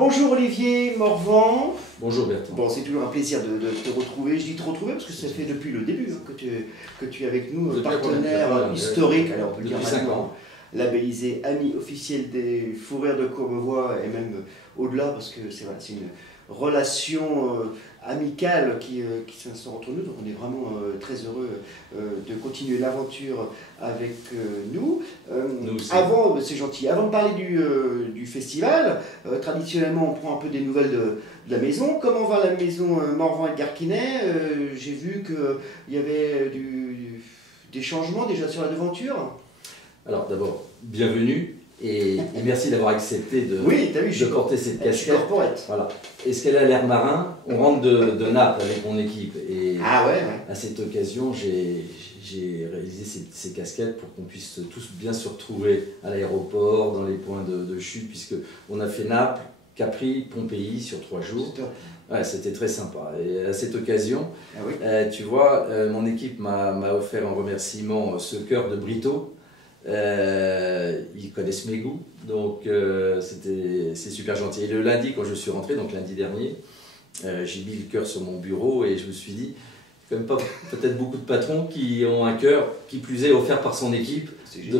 Bonjour Olivier Morvan. Bonjour Bertrand. Bon, c'est toujours un plaisir de te retrouver. Je dis te retrouver parce que ça fait depuis le début que tu es avec nous, partenaire historique, alors on peut le dire depuis 5 ans. Labellisé ami officiel des Fous Rires de Courbevoie et même au-delà parce que c'est une relation amicale qui s'instaure entre nous, donc on est vraiment très heureux de continuer l'aventure avec nous. Avant, c'est gentil, avant de parler du festival, traditionnellement on prend un peu des nouvelles de la maison. Comment va la maison Morvan et Garquinet? J'ai vu qu'il y avait des changements déjà sur la devanture. Alors d'abord, bienvenue et merci d'avoir accepté de porter cette casquette. Voilà. Est-ce qu'elle a l'air marin? On rentre de Naples avec mon équipe et à cette occasion, j'ai réalisé ces casquettes pour qu'on puisse tous bien se retrouver à l'aéroport, dans les points de chute, puisqu'on a fait Naples, Capri, Pompéi sur 3 jours. Ouais, c'était très sympa. Et à cette occasion, tu vois, mon équipe m'a offert en remerciement ce cœur de Brito. Ils connaissent mes goûts, donc c'est super gentil. Et le lundi, quand je suis rentré, donc lundi dernier, j'ai mis le cœur sur mon bureau et je me suis dit, quand même pas peut-être beaucoup de patrons qui ont un cœur, qui plus est offert par son équipe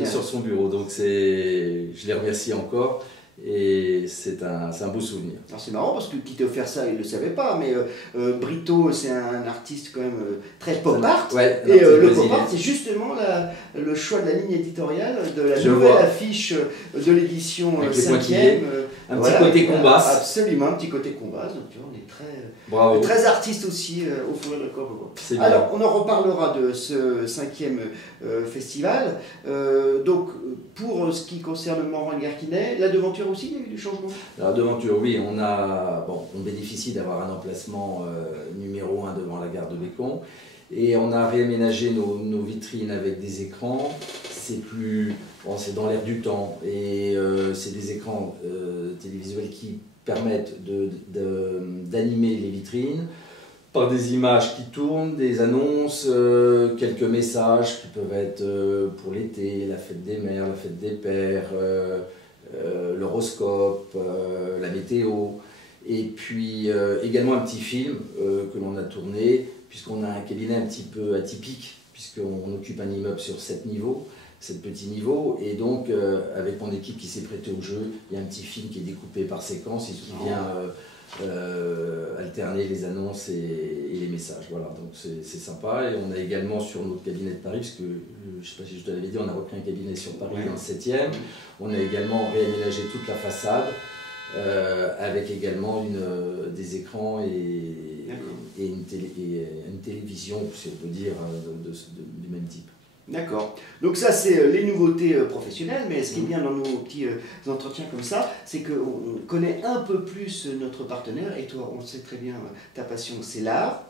sur son bureau. Donc je les remercie encore. Et c'est un beau souvenir. C'est marrant parce que qui t'a offert ça, il ne le savait pas, mais Brito, c'est un artiste quand même très pop art. Ouais, et le pop art, c'est justement le choix de la ligne éditoriale, de la nouvelle affiche de l'édition 5e. Un petit côté combasse. Absolument, un petit côté combasse. Donc tu vois, on est très artiste aussi au Fous Rires de Courbevoie. Alors, on en reparlera de ce 5e festival. Donc, pour ce qui concerne Morvan et Garquinet, la devanture aussi, il y a eu du changement? La devanture, oui, on bénéficie d'avoir un emplacement numéro 1 devant la gare de Bécon et on a réaménagé nos vitrines avec des écrans. C'est dans l'air du temps et c'est des écrans télévisuels qui permettent d'animer les vitrines par des images qui tournent, des annonces, quelques messages qui peuvent être pour l'été, la fête des mères, la fête des pères, l'horoscope, la météo, et puis également un petit film que l'on a tourné, puisqu'on a un cabinet un petit peu atypique, puisqu'on occupe un immeuble sur 7 petits niveaux, et donc avec mon équipe qui s'est prêtée au jeu, il y a un petit film qui est découpé par séquence et qui vient alterner les annonces et les messages. Voilà, donc c'est sympa. Et on a également sur notre cabinet de Paris, parce que je ne sais pas si je te l'avais dit, on a repris un cabinet sur Paris dans le 7e. On a également réaménagé toute la façade avec également des écrans et une télévision, si on peut dire, du même type. D'accord. Donc ça, c'est les nouveautés professionnelles, mais ce qui est bien dans nos petits entretiens comme ça, c'est qu'on connaît un peu plus notre partenaire, et toi, on sait très bien, ta passion, c'est l'art,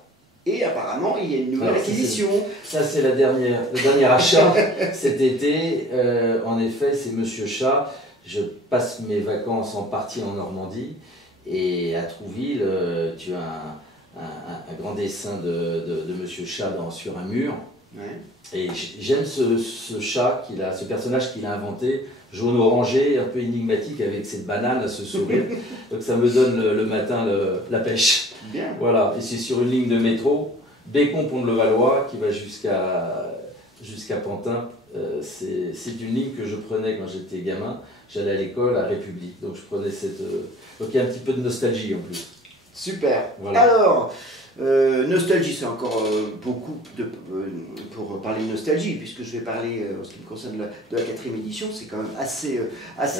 et apparemment, il y a une nouvelle acquisition. Ça, c'est le dernier achat cet été. En effet, c'est Monsieur Chat. Je passe mes vacances en partie en Normandie, et à Trouville, tu as un grand dessin de Monsieur Chat sur un mur. Et j'aime ce chat ce personnage qu'il a inventé, jaune-orangé, un peu énigmatique, avec cette banane à ce sourire. Donc ça me donne le matin la pêche. Bien. Voilà, et c'est sur une ligne de métro, Bécon-Pont-de-Levallois, qui va jusqu'à Pantin. C'est une ligne que je prenais quand j'étais gamin. J'allais à l'école à République, donc je prenais donc il y a un petit peu de nostalgie en plus. Super. Voilà. Alors, nostalgie, c'est encore beaucoup pour parler de nostalgie, puisque je vais parler, en ce qui me concerne de la 4e édition, c'est quand même assez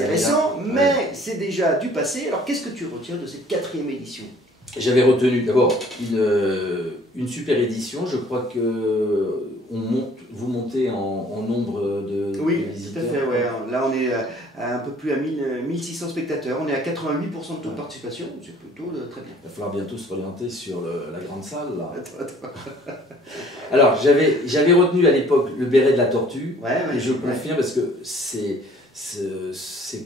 récent, mais c'est déjà du passé. Alors, qu'est-ce que tu retiens de cette 4e édition? J'avais retenu d'abord une super édition. Je crois que vous montez en nombre de visiteurs. Tout à fait. Ouais. Là, on est à un peu plus à 1600 spectateurs. On est à 88% de taux de participation. C'est plutôt très bien. Il va falloir bientôt s'orienter sur la grande salle. Là. Alors, j'avais retenu à l'époque le béret de la tortue. Et je confirme parce que ces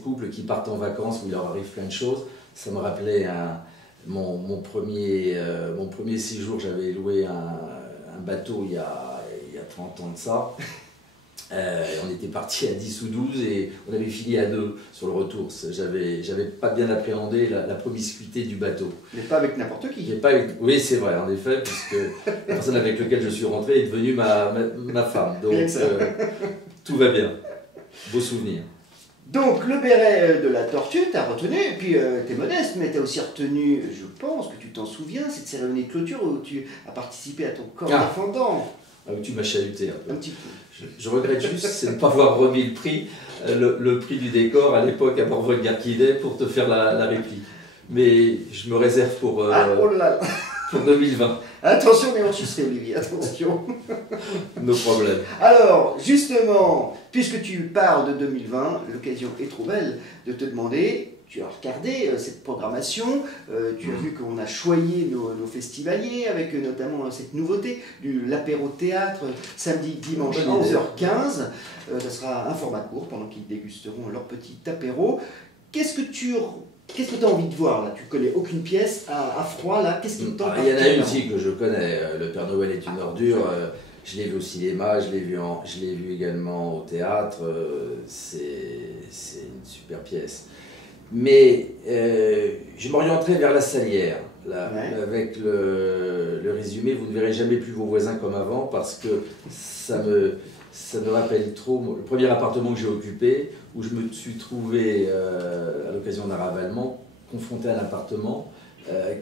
couples qui partent en vacances où il leur arrive plein de choses, ça me rappelait mon premier séjour. J'avais loué un bateau il y a 30 ans de ça. On était parti à 10 ou 12 et on avait fini à 2 sur le retour. J'avais pas bien appréhendé la promiscuité du bateau. Mais pas avec n'importe qui. Oui, c'est vrai, en effet, puisque la personne avec laquelle je suis rentré est devenue ma femme. Donc tout va bien. Beau souvenir. Donc le béret de la tortue, tu as retenu, et puis tu es modeste, mais tu as aussi retenu, je pense que tu t'en souviens, cette cérémonie de clôture où tu as participé à ton corps défendant. Tu m'as chahuté un peu. Un petit peu. Je regrette juste, c'est de ne pas avoir remis le prix, le prix du décor à l'époque à Morvol-Garquidet pour te faire la réplique. Mais je me réserve pour 2020. Attention, mais enregistré, Olivier, attention. No problème. Alors, justement, puisque tu parles de 2020, l'occasion est trop belle de te demander, tu as regardé cette programmation, tu as vu qu'on a choyé nos festivaliers avec notamment cette nouveauté de l'apéro théâtre samedi, dimanche à 11h15. Ça sera un format court pendant qu'ils dégusteront leur petit apéro. Qu'est-ce que tu as envie de voir là? Tu connais aucune pièce à froid là? Qu'est-ce qui te tente? Il y en a une aussi que je connais, Le Père Noël est une ordure. Je l'ai vu au cinéma, je l'ai vu également au théâtre. C'est une super pièce. Mais je m'orienterai vers La Salière. Là, avec le résumé, vous ne verrez jamais plus vos voisins comme avant parce que ça me rappelle trop le premier appartement que j'ai occupé où je me suis trouvé à l'occasion d'un ravalement confronté à un appartement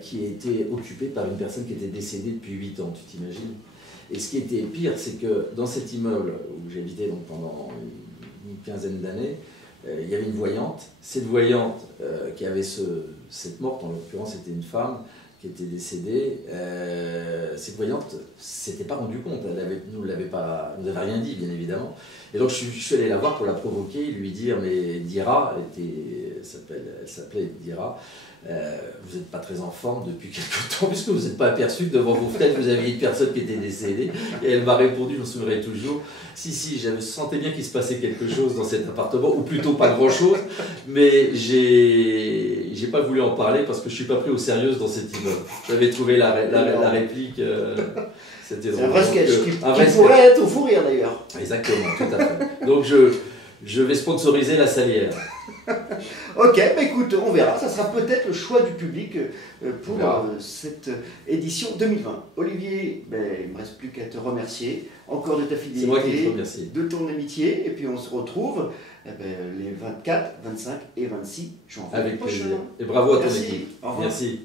qui était occupé par une personne qui était décédée depuis 8 ans, tu t'imagines? Et ce qui était pire, c'est que dans cet immeuble où j'habitais pendant une quinzaine d'années, il y avait une voyante. Cette voyante qui avait cette morte, en l'occurrence c'était une femme qui était décédée, cette voyante ne s'était pas rendue compte, elle nous avait rien dit bien évidemment. Et donc je suis allé la voir pour la provoquer, lui dire, mais Dira, elle s'appelait Dira, vous n'êtes pas très en forme depuis quelque temps, puisque vous n'êtes pas aperçu que devant vos fenêtres vous aviez une personne qui était décédée. Et elle m'a répondu, je me souviendrai toujours, si, je sentais bien qu'il se passait quelque chose dans cet appartement, ou plutôt pas grand-chose, mais j'ai pas voulu en parler parce que je suis pas pris au sérieux dans cet immeuble. J'avais trouvé la réplique, c'était drôle. C'est un vrai sketch qui pourrait être au fou rire d'ailleurs. Exactement, tout à fait. Donc je vais sponsoriser La Salière. Ok, bah écoute, on verra. Ça sera peut-être le choix du public pour cette édition 2020. Olivier, il ne me reste plus qu'à te remercier encore de ta fidélité, c'est moi qui te remercie, de ton amitié, et puis on se retrouve les 24, 25 et 26 janvier. Avec plaisir. Et bravo à ton équipe. Au revoir. Merci.